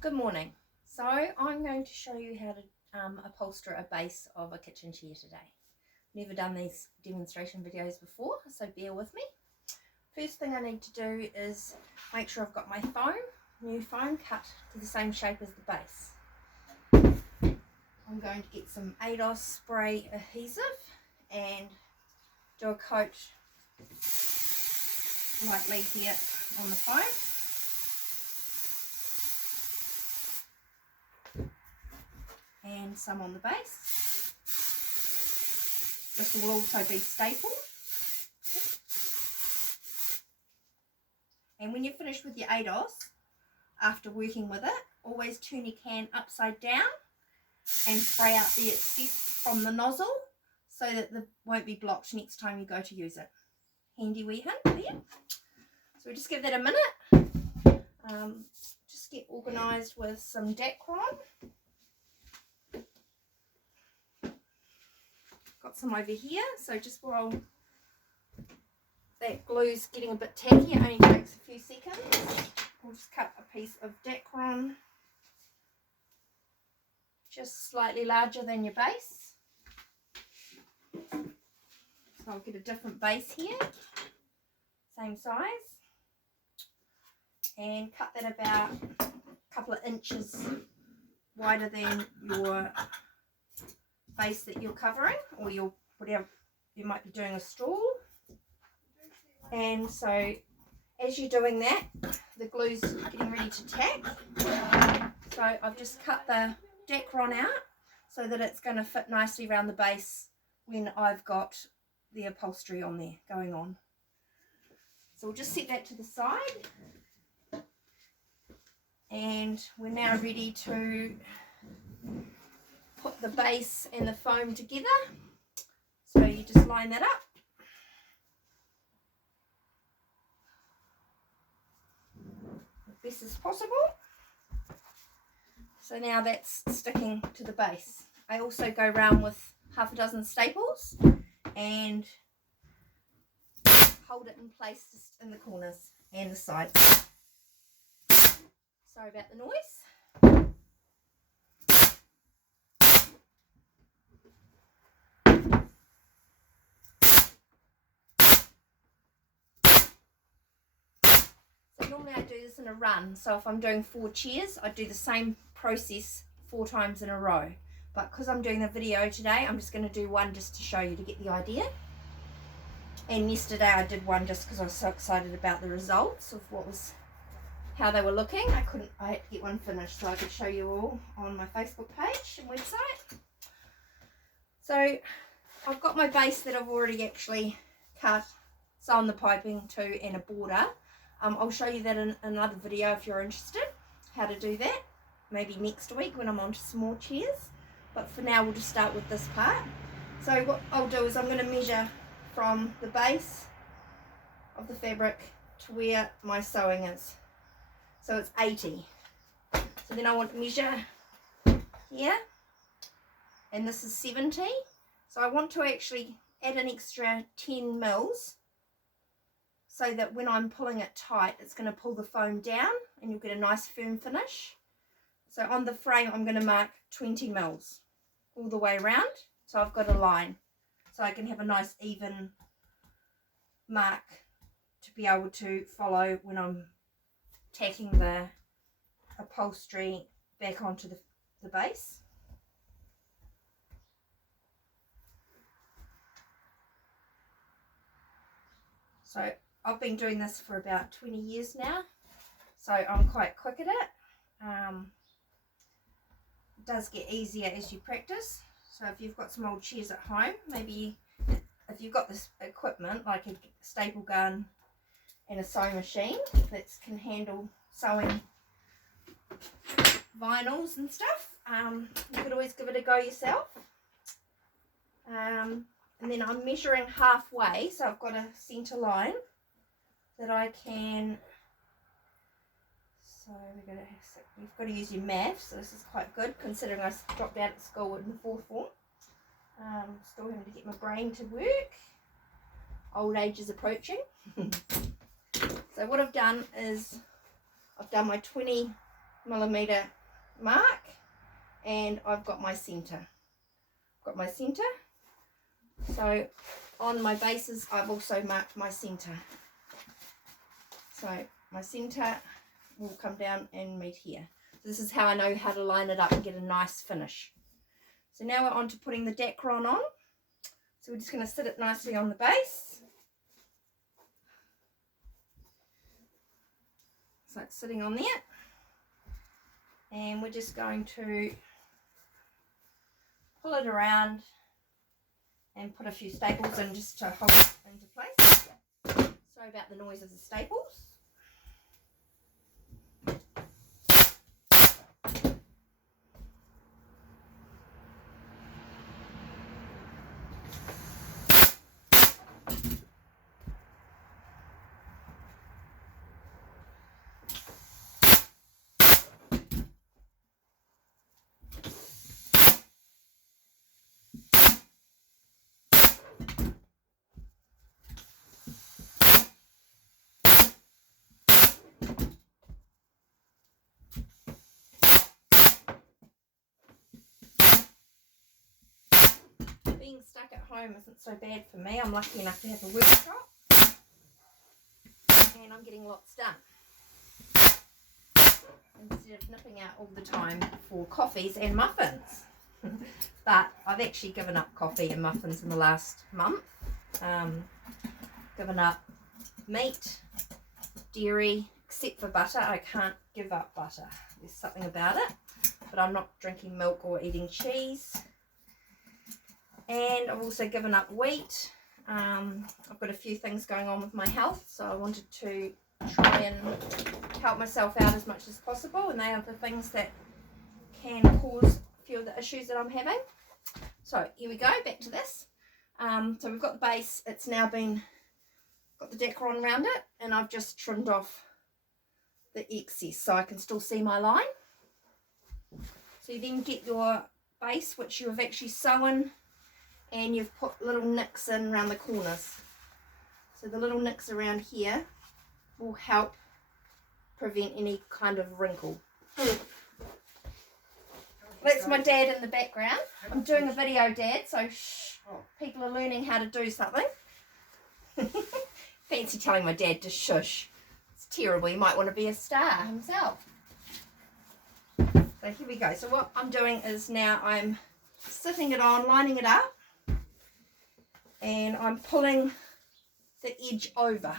Good morning. So I'm going to show you how to upholster a base of a kitchen chair today. Never done these demonstration videos before, so bear with me. First thing I need to do is make sure I've got my foam, new foam, cut to the same shape as the base. I'm going to get some ADOS spray adhesive and do a coat lightly here on the foam. And some on the base. This will also be stapled. And when you're finished with your ADOS, after working with it, always turn your can upside down and spray out the excess from the nozzle so that it won't be blocked next time you go to use it. Handy wee hint there. So we'll just give that a minute. Just get organised with some Dacron. Got some over here, so just while that glue's getting a bit tacky, it only takes a few seconds. We'll just cut a piece of Dacron, just slightly larger than your base. So I'll get a different base here, same size, and cut that about a couple of inches wider than your base that you're covering, or your whatever you might be doing a stool. And so as you're doing that, the glue's getting ready to tack. So I've just cut the Dacron out so that it's going to fit nicely around the base when I've got the upholstery on there going on. So we'll just set that to the side, and we're now ready to put the base and the foam together. So you just line that up. As best as possible. So now that's sticking to the base. I also go around with half a dozen staples and hold it in place just in the corners and the sides. Sorry about the noise. Normally I do this in a run, so if I'm doing 4 chairs, I do the same process 4 times in a row. But because I'm doing the video today, I'm just going to do one just to show you, to get the idea. And yesterday I did one just because I was so excited about the results of how they were looking. I had to get one finished so I could show you all on my Facebook page and website. So I've got my base that I've already actually cut, sewn the piping to, and a border. I'll show you that in another video if you're interested, how to do that, maybe next week when I'm on to some more chairs. But for now we'll just start with this part. So what I'll do is I'm going to measure from the base of the fabric to where my sewing is. So it's 80. So then I want to measure here, and this is 70. So I want to actually add an extra 10 mils. So that when I'm pulling it tight, it's going to pull the foam down and you'll get a nice firm finish. So on the frame, I'm going to mark 20 mils all the way around. So I've got a line. So I can have a nice even mark to be able to follow when I'm tacking the upholstery back onto the base. So I've been doing this for about 20 years now, so I'm quite quick at it. It does get easier as you practice. So if you've got some old chairs at home, maybe if you've got this equipment like a staple gun and a sewing machine that can handle sewing vinyls and stuff, you could always give it a go yourself. And then I'm measuring halfway, so I've got a centre line that I can, so you've got to use your maths, so this is quite good considering I dropped out at school in the 4th form. Still having to get my brain to work. Old age is approaching. So what I've done is I've done my 20 millimeter mark, and I've got my center. So on my bases I've also marked my center. So my center will come down and meet here. This is how I know how to line it up and get a nice finish. So now we're on to putting the Dacron on. So we're just going to sit it nicely on the base. So it's sitting on there. And we're just going to pull it around and put a few staples in just to hold it into place. Sorry about the noise of the staples. Being stuck at home isn't so bad for me. I'm lucky enough to have a workshop and I'm getting lots done instead of nipping out all the time for coffees and muffins. But I've actually given up coffee and muffins in the last month. Given up meat, dairy, except for butter. I can't give up butter. There's something about it. But I'm not drinking milk or eating cheese. And I've also given up wheat. I've got a few things going on with my health, so I wanted to try and help myself out as much as possible, and they are the things that can cause a few of the issues that I'm having. So here we go, back to this. So we've got the base, it's now got the Dacron around it, and I've just trimmed off the excess so I can still see my line. So you then get your base, which you have actually sewn, and you've put little nicks in around the corners. So the little nicks around here will help prevent any kind of wrinkle. That's my dad in the background. I'm doing a video, Dad, so shh, people are learning how to do something. Fancy telling my dad to shush. It's terrible, he might want to be a star himself. So here we go. So what I'm doing is now I'm sitting it on, lining it up, and I'm pulling the edge over,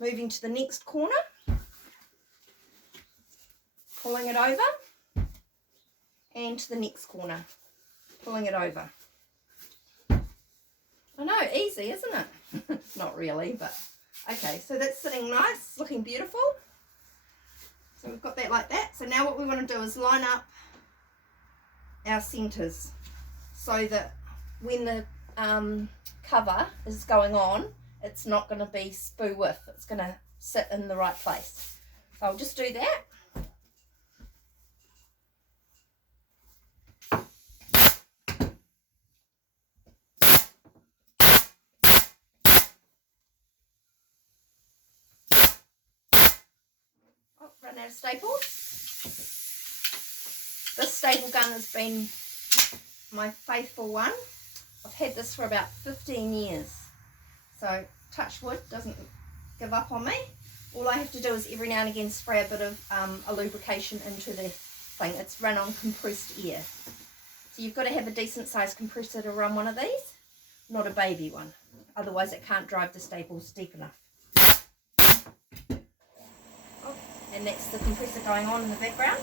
moving to the next corner, pulling it over, and to the next corner, pulling it over. I know, easy, isn't it? Not really, but okay. So that's sitting nice, looking beautiful. So we've got that like that. So now what we want to do is line up our centres so that when the cover is going on, it's not going to be spoo with, it's going to sit in the right place. So I'll just do that. Oh, run out of staples. This staple gun has been my faithful one. I've had this for about 15 years. So touch wood, doesn't give up on me. All I have to do is every now and again spray a bit of a lubrication into the thing. It's run on compressed air. So you've got to have a decent sized compressor to run one of these, not a baby one. Otherwise it can't drive the staples deep enough. Oh, and that's the compressor going on in the background.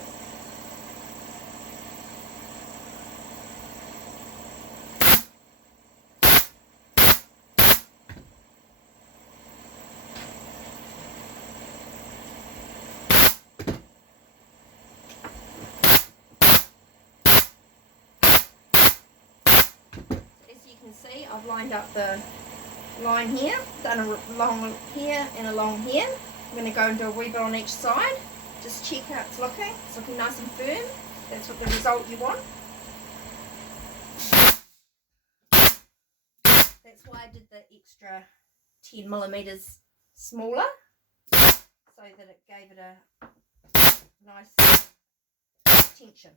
See, I've lined up the line here, done a long here and a long here. I'm going to go and do a wee bit on each side. Just check how it's looking. It's looking nice and firm. That's what the result you want. That's why I did the extra 10 millimeters smaller, so that it gave it a nice tension.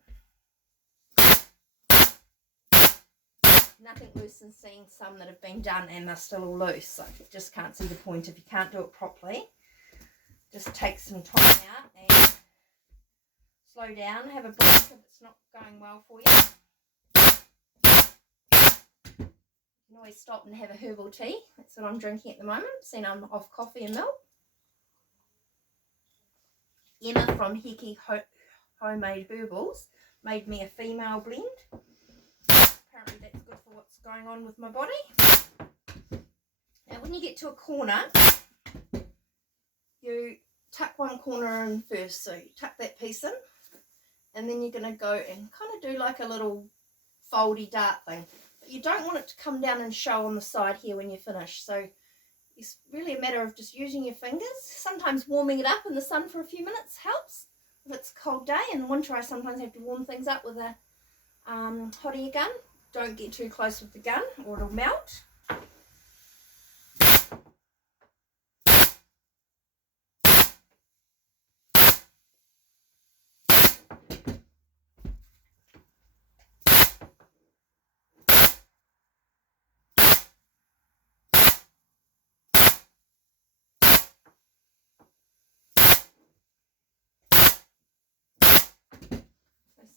Nothing worse than seeing some that have been done and they're still all loose. Like, you just can't see the point if you can't do it properly. Just take some time out and slow down. Have a break if it's not going well for you. You can always stop and have a herbal tea. That's what I'm drinking at the moment, seeing I'm off coffee and milk. Emma from Vickie Homemade Herbals made me a female blend. Apparently that's good for what's going on with my body. Now when you get to a corner, you tuck one corner in first. So you tuck that piece in, and then you're going to go and kind of do like a little foldy dart thing. But you don't want it to come down and show on the side here when you finish. So it's really a matter of just using your fingers. Sometimes warming it up in the sun for a few minutes helps. If it's a cold day, in the winter I sometimes have to warm things up with a hot air gun. Don't get too close with the gun or it'll melt.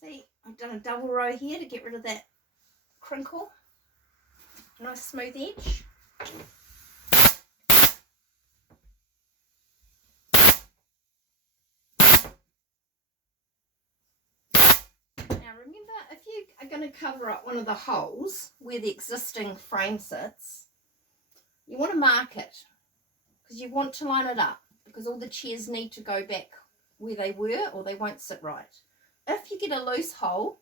See, I've done a double row here to get rid of that crinkle. Nice smooth edge. Now remember, if you are going to cover up one of the holes where the existing frame sits, you want to mark it because you want to line it up, because all the chairs need to go back where they were or they won't sit right. If you get a loose hole,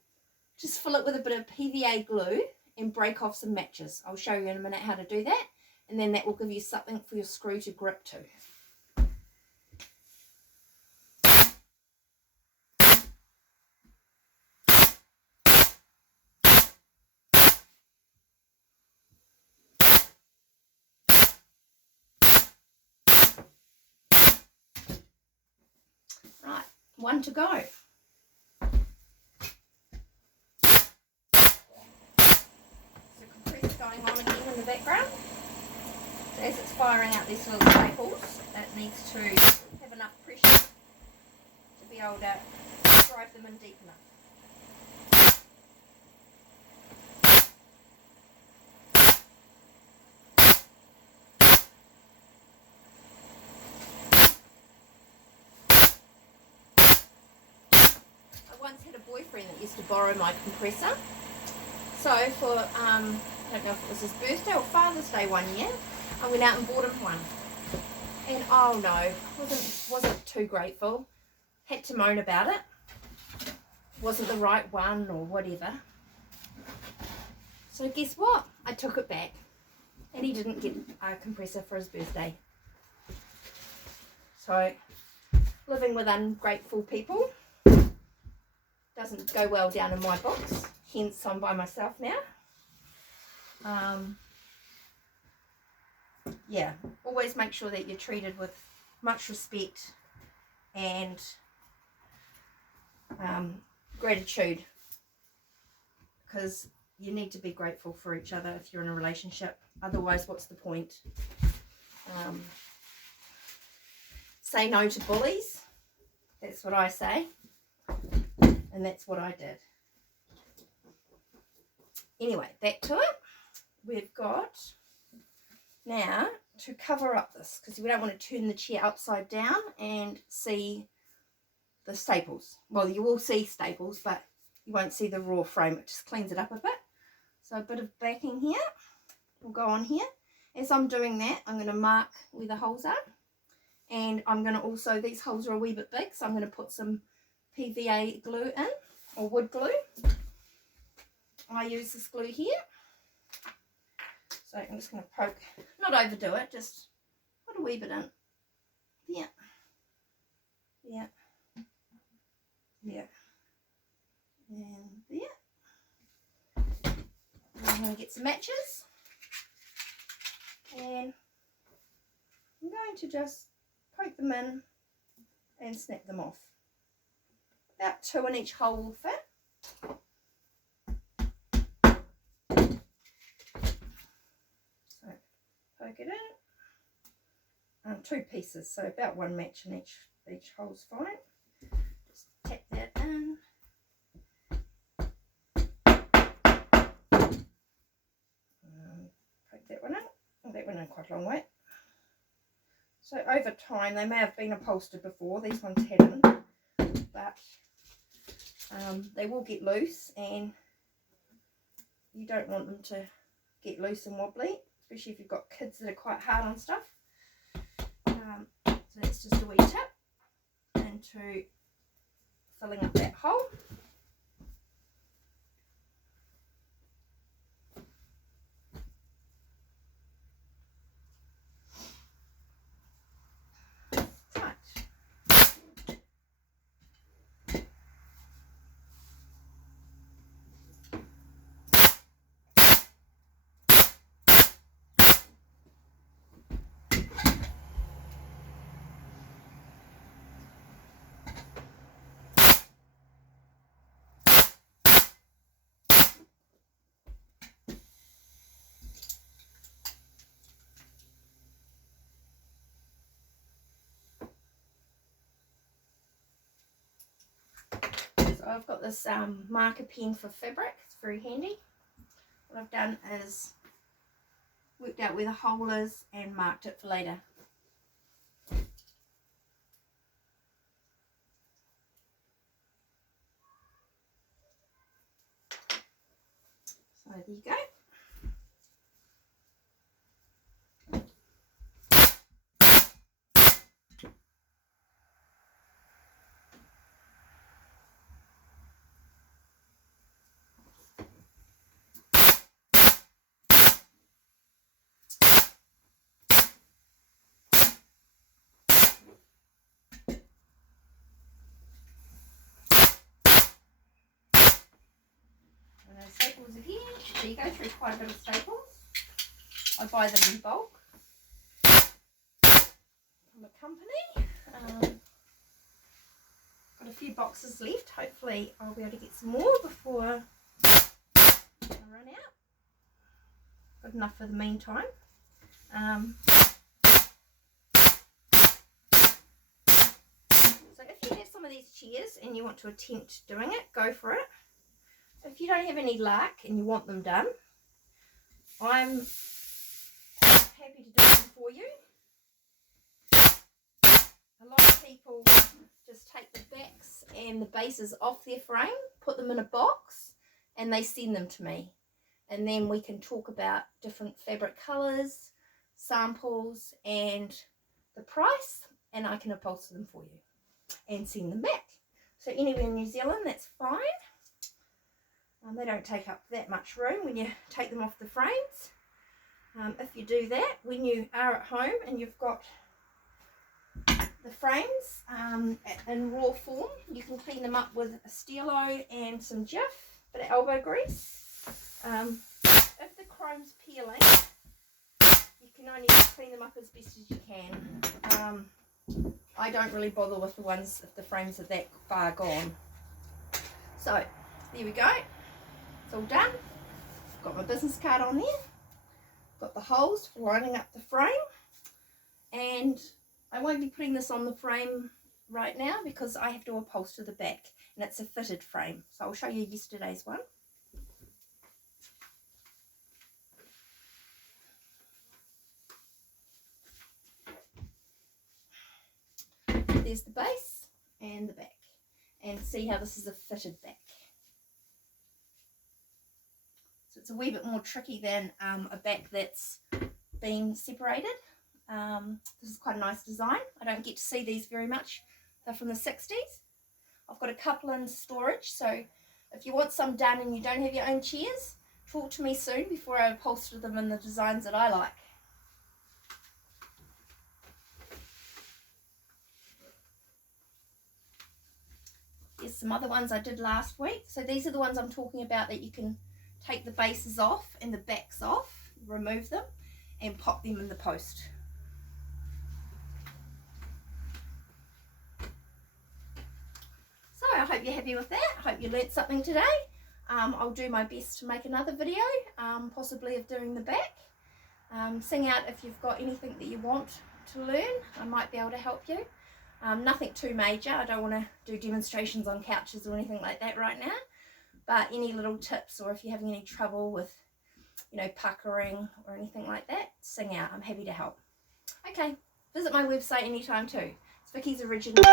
just fill it with a bit of PVA glue and break off some matches. I'll show you in a minute how to do that, and then that will give you something for your screw to grip to. Right, one to go. Going on again in the background. So as it's firing out these little staples, it needs to have enough pressure to be able to drive them in deep enough. I once had a boyfriend that used to borrow my compressor. So for, I don't know if it was his birthday or Father's Day one year, I went out and bought him one. And oh no, wasn't too grateful. Had to moan about it. Wasn't the right one or whatever. So guess what? I took it back. And he didn't get a compressor for his birthday. So, living with ungrateful people doesn't go well down in my books. Hence, I'm by myself now. Yeah, always make sure that you're treated with much respect and gratitude, because you need to be grateful for each other if you're in a relationship. Otherwise, what's the point? Say no to bullies. That's what I say, and that's what I did. Anyway, back to it. We've got now to cover up this, because we don't want to turn the chair upside down and see the staples. Well, you will see staples, but you won't see the raw frame. It just cleans it up a bit. So a bit of backing here will go on here. As I'm doing that, I'm going to mark where the holes are. And I'm going to also, these holes are a wee bit big, so I'm going to put some PVA glue in, or wood glue. I use this glue here. So I'm just going to poke, not overdo it, just put a wee bit in. Yeah. Yeah. Yeah. And there. I'm going to get some matches. And I'm going to just poke them in and snap them off. About 2 in each hole will fit. So poke it in. 2 pieces, so about 1 match in each hole's fine. Just tap that in. Poke that one in. Oh, that went in quite a long way. So over time, they may have been upholstered before. These ones hadn't, but they will get loose, and you don't want them to get loose and wobbly, especially if you've got kids that are quite hard on stuff. So that's just a wee tip into filling up that hole. I've got this marker pen for fabric. It's very handy. What I've done is worked out where the hole is and marked it for later. So there you go. Staples are here, so you go through quite a bit of staples. I buy them in bulk from a company. Got a few boxes left. Hopefully I'll be able to get some more before I run out. Got enough for the meantime. So if you have some of these chairs and you want to attempt doing it, go for it. If you don't have any luck and you want them done, I'm happy to do them for you. A lot of people just take the backs and the bases off their frame, put them in a box, and they send them to me. And then we can talk about different fabric colours, samples, and the price, and I can upholster them for you and send them back. So anywhere in New Zealand, that's fine. They don't take up that much room when you take them off the frames. If you do that, when you are at home and you've got the frames in raw form, you can clean them up with a Stilo and some Jif, bit of elbow grease. If the chrome's peeling, you can only clean them up as best as you can. I don't really bother with the ones if the frames are that far gone. So there we go. It's all done. Got my business card on there. Got the holes for lining up the frame. And I won't be putting this on the frame right now because I have to upholster the back. And it's a fitted frame. So I'll show you yesterday's one. There's the base and the back. And see how this is a fitted back. It's a wee bit more tricky than a back that's been separated. This is quite a nice design. I don't get to see these very much. They're from the 60s. I've got a couple in storage, so if you want some done and you don't have your own chairs, talk to me soon before I upholster them in the designs that I like. There's some other ones I did last week. So these are the ones I'm talking about that you can take the bases off and the backs off, remove them, and pop them in the post. So I hope hope you're happy with that. I hope you learnt something today. I'll do my best to make another video, possibly of doing the back. Sing out if you've got anything that you want to learn. I might be able to help you. Nothing too major. I don't want to do demonstrations on couches or anything like that right now. But any little tips, or if you're having any trouble with, you know, puckering or anything like that, sing out. I'm happy to help. Okay, visit my website anytime too. It's Vicky's Original.